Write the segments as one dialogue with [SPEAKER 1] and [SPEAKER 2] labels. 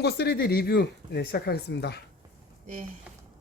[SPEAKER 1] 초코 3D 리뷰 시작하겠습니다.
[SPEAKER 2] 네.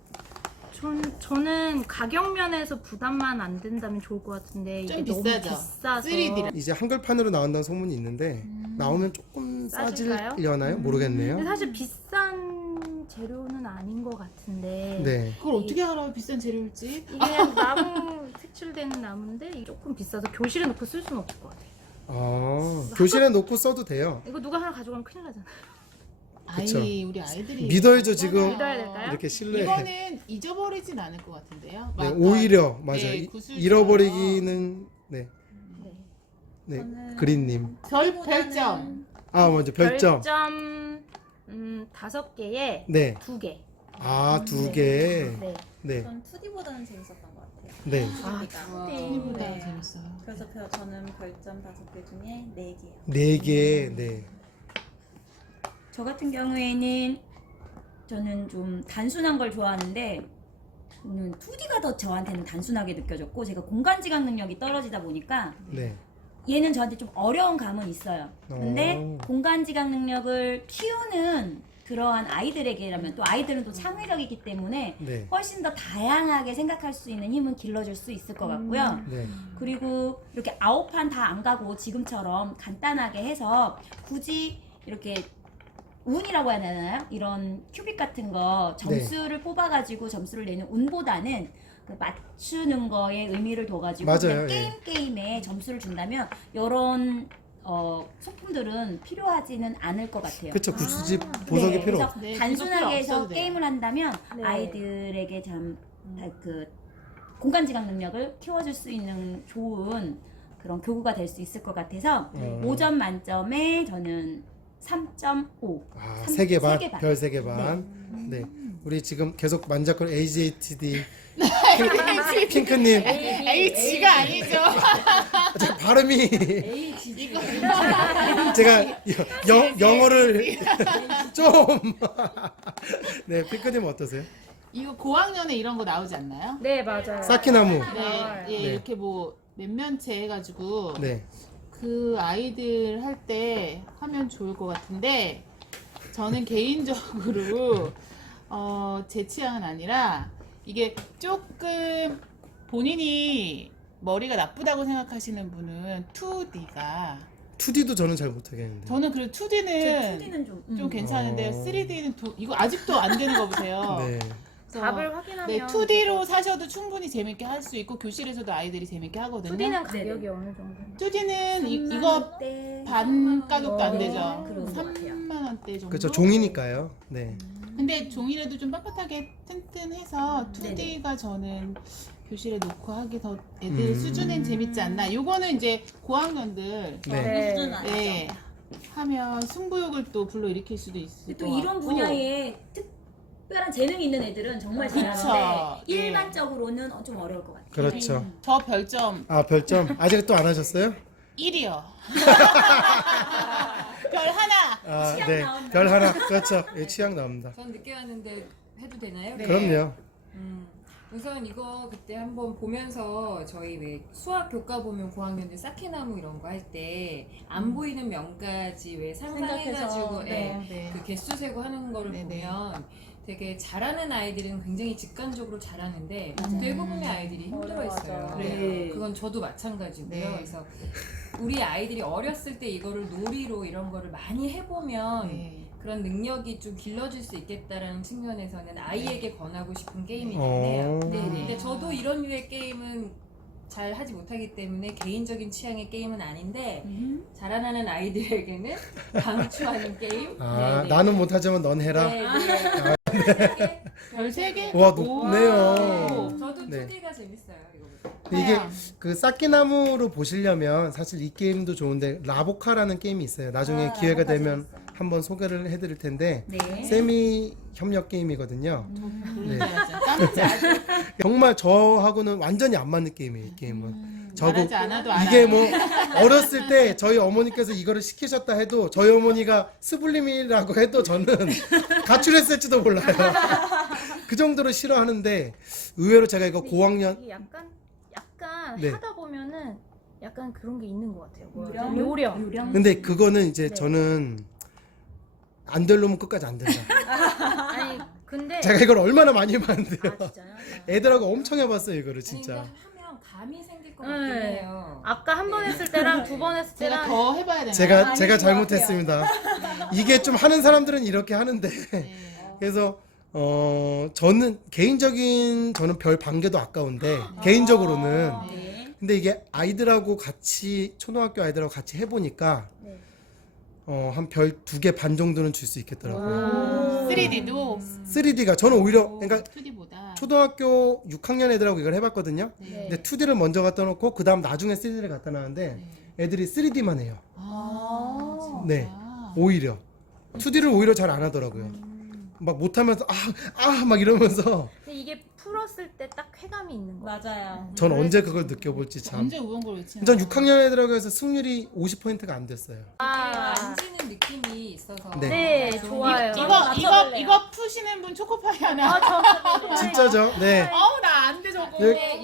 [SPEAKER 3] 저는 가격 면에서 부담만 안 된다면 좋을 것 같은데 이게
[SPEAKER 2] 좀
[SPEAKER 3] 너무
[SPEAKER 2] 비싸죠?
[SPEAKER 3] 비싸서
[SPEAKER 2] 3D라.
[SPEAKER 1] 이제 한글판으로 나온다는 소문이 있는데 나오면 조금
[SPEAKER 3] 싸질까요?
[SPEAKER 1] 싸지려나요? 모르겠네요.
[SPEAKER 3] 근데 사실 비싼 재료는 아닌 것 같은데
[SPEAKER 1] 네.
[SPEAKER 2] 그걸 어떻게 알아요? 비싼 재료일지?
[SPEAKER 3] 이게 그냥 나무 색칠되는 나무인데 이게 조금 비싸서 교실에 놓고 쓸 수는 없을 것 같아요.
[SPEAKER 1] 교실에 놓고 써도 돼요.
[SPEAKER 3] 이거 누가 하나 가져가면 큰일 나잖아.
[SPEAKER 1] 그쵸.
[SPEAKER 2] 우리 아이들이
[SPEAKER 1] 믿어야죠, 지금.
[SPEAKER 3] 믿어야 될까요?
[SPEAKER 1] 이렇게 실내.
[SPEAKER 2] 이거는 잊어버리진 않을 것 같은데요.
[SPEAKER 1] 네,
[SPEAKER 2] 막
[SPEAKER 1] 오히려 맞아요.
[SPEAKER 2] 네, 구슬처럼.
[SPEAKER 1] 잃어버리기는 네.
[SPEAKER 3] 네.
[SPEAKER 1] 네. 그린님.
[SPEAKER 2] 별점.
[SPEAKER 1] 먼저 별점.
[SPEAKER 3] 5개에
[SPEAKER 1] 네.
[SPEAKER 3] 2개.
[SPEAKER 1] 2개.
[SPEAKER 3] 네.
[SPEAKER 1] 네.
[SPEAKER 4] 전 2D보다는 재밌었던 것 같아요.
[SPEAKER 1] 네.
[SPEAKER 3] 아,
[SPEAKER 4] 2D가.
[SPEAKER 2] 보다
[SPEAKER 3] 네.
[SPEAKER 2] 재밌어요.
[SPEAKER 4] 그래서 저는 별점 5개 중에 4개요.
[SPEAKER 1] 4개. 네.
[SPEAKER 5] 저 같은 경우에는 저는 좀 단순한 걸 좋아하는데 저는 2D가 더 저한테는 단순하게 느껴졌고 제가 공간 지각 능력이 떨어지다 보니까
[SPEAKER 1] 네.
[SPEAKER 5] 얘는 저한테 좀 어려운 감은 있어요. 근데
[SPEAKER 1] 오.
[SPEAKER 5] 공간 지각 능력을 키우는 그러한 아이들에게라면 또 아이들은 또 창의력이기 때문에
[SPEAKER 1] 네.
[SPEAKER 5] 훨씬 더 다양하게 생각할 수 있는 힘은 길러줄 수 있을 것 같고요.
[SPEAKER 1] 네.
[SPEAKER 5] 그리고 이렇게 9판 다 안 가고 지금처럼 간단하게 해서 굳이 이렇게 운이라고 해야 되나요? 이런 큐빅 같은 거 점수를 뽑아가지고 점수를 내는 운보다는 그 맞추는 거에 의미를 둬가지고
[SPEAKER 1] 맞아요,
[SPEAKER 5] 그냥 게임에 점수를 준다면 이런 소품들은 필요하지는 않을 것 같아요.
[SPEAKER 1] 그쵸. 굳이 보석이
[SPEAKER 5] 네,
[SPEAKER 1] 필요
[SPEAKER 5] 그래서
[SPEAKER 1] 없.
[SPEAKER 2] 네,
[SPEAKER 5] 단순하게
[SPEAKER 2] 필요
[SPEAKER 5] 해서
[SPEAKER 2] 없어도 돼요.
[SPEAKER 5] 게임을 한다면
[SPEAKER 3] 네.
[SPEAKER 5] 아이들에게 참 그 공간 지각 능력을 키워줄 수 있는 좋은 그런 교구가 될 수 있을 것 같아서 5점 만점에 저는 3.5.
[SPEAKER 1] 3개 반.
[SPEAKER 5] 세 개 반.
[SPEAKER 1] 별 3개 반. 네. 우리 지금 계속 만작걸 AJTD 핑크님.
[SPEAKER 2] H가 아니죠.
[SPEAKER 1] 제가 발음이
[SPEAKER 2] 이거
[SPEAKER 1] 제가 영어를 좀 네, 핑크님 어떠세요?
[SPEAKER 2] 이거 고학년에 이런 거 나오지 않나요?
[SPEAKER 3] 네, 맞아요.
[SPEAKER 1] 사키나무.
[SPEAKER 2] 네, 예,
[SPEAKER 1] 네.
[SPEAKER 2] 이렇게 뭐 몇면체 해가지고
[SPEAKER 1] 네.
[SPEAKER 2] 그 아이들 할 때 하면 좋을 것 같은데 저는 개인적으로 제 취향은 아니라 이게 조금 본인이 머리가 나쁘다고 생각하시는 분은 2D가
[SPEAKER 1] 2D도 저는 잘 못하겠는데.
[SPEAKER 2] 저는 그래도 2D는
[SPEAKER 5] 2D는
[SPEAKER 2] 좀 괜찮은데
[SPEAKER 1] 어.
[SPEAKER 2] 3D는 이거 아직도 안 되는 거 보세요.
[SPEAKER 1] 네.
[SPEAKER 2] 그래서
[SPEAKER 3] 답을 확인하면
[SPEAKER 2] 네, 2D로 사셔도 충분히 재밌게 할 수 있고 교실에서도 아이들이 재밌게 하거든요.
[SPEAKER 3] 2D는 가격이 어느 정도?
[SPEAKER 2] 2D는 이거 반 가격도 안 되죠.
[SPEAKER 5] 그런 것 같아요.
[SPEAKER 2] 3만 원대 정도.
[SPEAKER 1] 그렇죠. 종이니까요. 네.
[SPEAKER 2] 근데 종이라도 좀 빳빳하게 튼튼해서 2D가 저는 교실에 놓고 하기 더 애들 수준엔 재밌지 않나. 요거는 이제 고학년들
[SPEAKER 1] 네.
[SPEAKER 4] 수준은 아니죠.
[SPEAKER 2] 네, 하면 승부욕을 또 불러일으킬 수도 있을
[SPEAKER 5] 또
[SPEAKER 2] 것
[SPEAKER 5] 이런
[SPEAKER 2] 같고.
[SPEAKER 5] 분야에 특별한 재능이 있는 애들은 정말
[SPEAKER 2] 그쵸.
[SPEAKER 5] 잘하는데
[SPEAKER 2] 예.
[SPEAKER 5] 일반적으로는 좀 어려울 것 같아요.
[SPEAKER 1] 그렇죠.
[SPEAKER 2] 저 별점
[SPEAKER 1] 별점 아직 또 안 하셨어요?
[SPEAKER 2] 1이요. 별 하나.
[SPEAKER 5] 취향
[SPEAKER 1] 네.
[SPEAKER 5] 나온다.
[SPEAKER 1] 별 하나. 그렇죠. 예, 취향 나옵니다.
[SPEAKER 6] 전 늦게 왔는데 해도 되나요?
[SPEAKER 2] 네.
[SPEAKER 1] 그럼요.
[SPEAKER 6] 우선 이거 그때 한번 보면서 저희 왜 수학 교과 보면 고학년들 사케나무 이런 거 할 때 안 보이는 명까지 왜 상상해가지고
[SPEAKER 4] 네.
[SPEAKER 2] 네.
[SPEAKER 6] 그 개수 세고 하는 거를
[SPEAKER 2] 네네.
[SPEAKER 6] 보면 되게 잘하는 아이들은 굉장히 직관적으로 잘하는데
[SPEAKER 4] 맞아요.
[SPEAKER 6] 대부분의 아이들이 힘들어했어요.
[SPEAKER 4] 맞아.
[SPEAKER 5] 네.
[SPEAKER 6] 그건 저도 마찬가지고요.
[SPEAKER 2] 네.
[SPEAKER 6] 그래서 우리 아이들이 어렸을 때 이거를 놀이로 이런 거를 많이 해보면
[SPEAKER 2] 네.
[SPEAKER 6] 그런 능력이 좀 길러질 수 있겠다라는 측면에서는 아이에게 권하고 싶은 게임이긴
[SPEAKER 1] 어.
[SPEAKER 6] 해요.
[SPEAKER 5] 네.
[SPEAKER 6] 근데 저도 이런 류의 게임은 잘 하지 못하기 때문에 개인적인 취향의 게임은 아닌데 자라나는 아이들에게는 강추하는 게임. 네네.
[SPEAKER 1] 나는 못하지만 넌 해라.
[SPEAKER 6] 네, 네.
[SPEAKER 2] 별 3개?
[SPEAKER 1] 와, 높네요.
[SPEAKER 6] 저도
[SPEAKER 1] 네.
[SPEAKER 6] 2D가 재밌어요. 이거보다.
[SPEAKER 1] 이게 그 싹기나무로 보시려면 사실 이 게임도 좋은데 라보카라는 게임이 있어요. 나중에 기회가
[SPEAKER 4] 라보카
[SPEAKER 1] 되면
[SPEAKER 4] 재밌어요.
[SPEAKER 1] 한번 소개를 해드릴 텐데
[SPEAKER 5] 네.
[SPEAKER 1] 세미 협력 게임이거든요. 네.
[SPEAKER 2] 까먹지 않아요.
[SPEAKER 1] 정말 저하고는 완전히 안 맞는 게임이에요. 이 게임은. 저도
[SPEAKER 2] 말하지 않아도 알아요.
[SPEAKER 1] 이게 뭐 어렸을 때 저희 어머니께서 이거를 시키셨다 해도 저희 어머니가 스불림이라고 해도 저는 가출했을지도 몰라요. 그 정도로 싫어하는데 의외로 제가 이거
[SPEAKER 3] 근데
[SPEAKER 1] 고학년
[SPEAKER 3] 이게 약간
[SPEAKER 1] 네.
[SPEAKER 3] 하다 보면은 약간 그런 게 있는 것 같아요.
[SPEAKER 5] 요령?
[SPEAKER 3] 요령.
[SPEAKER 5] 요령?
[SPEAKER 1] 근데 그거는 이제
[SPEAKER 3] 네.
[SPEAKER 1] 저는 안 될 놈은 끝까지 안 된다.
[SPEAKER 3] 아니 근데
[SPEAKER 1] 제가 이걸 얼마나 많이 해봤는데요.
[SPEAKER 3] 아 진짜요?
[SPEAKER 1] 애들하고 엄청 해봤어요 이거를 진짜.
[SPEAKER 6] 그러니까 하면 감이 생길 것
[SPEAKER 3] 네.
[SPEAKER 6] 같긴 해요.
[SPEAKER 3] 아까 한 번 했을 때랑 두 번 했을
[SPEAKER 2] 제가
[SPEAKER 3] 때랑
[SPEAKER 2] 더 해봐야 되나요?
[SPEAKER 1] 제가
[SPEAKER 4] 아니신 것
[SPEAKER 1] 잘못했습니다. 이게 좀 하는 사람들은 이렇게 하는데
[SPEAKER 2] 네.
[SPEAKER 1] 그래서 저는 저는 별 반개도 아까운데 개인적으로는
[SPEAKER 5] 네.
[SPEAKER 1] 근데 이게 아이들하고 같이 초등학교 아이들하고 같이 해보니까
[SPEAKER 5] 네.
[SPEAKER 1] 한 별 2개 반 정도는 줄 수 있겠더라고요.
[SPEAKER 2] 3D도
[SPEAKER 1] 3D가 저는 오히려 그러니까
[SPEAKER 2] 2D보다
[SPEAKER 1] 초등학교 6학년 애들하고 이걸 해봤거든요.
[SPEAKER 2] 네.
[SPEAKER 1] 근데 2D를 먼저 갖다 놓고 그 다음 나중에 3D를 갖다 놨는데 애들이 3D만 해요.
[SPEAKER 2] 아,
[SPEAKER 1] 네.
[SPEAKER 2] 진짜?
[SPEAKER 1] 오히려 2D를 오히려 잘 안 하더라고요. 막 못하면서 막 이러면서
[SPEAKER 3] 근데 이게 풀었을 때 딱 쾌감이 있는 거.
[SPEAKER 4] 맞아요.
[SPEAKER 1] 전 언제 그걸 느껴볼지 참.
[SPEAKER 2] 언제 우엉걸 외치나?
[SPEAKER 1] 전 6학년 애들하고 해서 승률이 50%가 안 됐어요.
[SPEAKER 3] 아,
[SPEAKER 6] 만지는 느낌이 있어서
[SPEAKER 1] 네.
[SPEAKER 3] 네, 좋아요.
[SPEAKER 2] 이거 푸시는 분 초코파이 하나.
[SPEAKER 3] 아, 저
[SPEAKER 1] 진짜죠? 네.
[SPEAKER 2] 어우 나 안 돼 저거.
[SPEAKER 1] 네.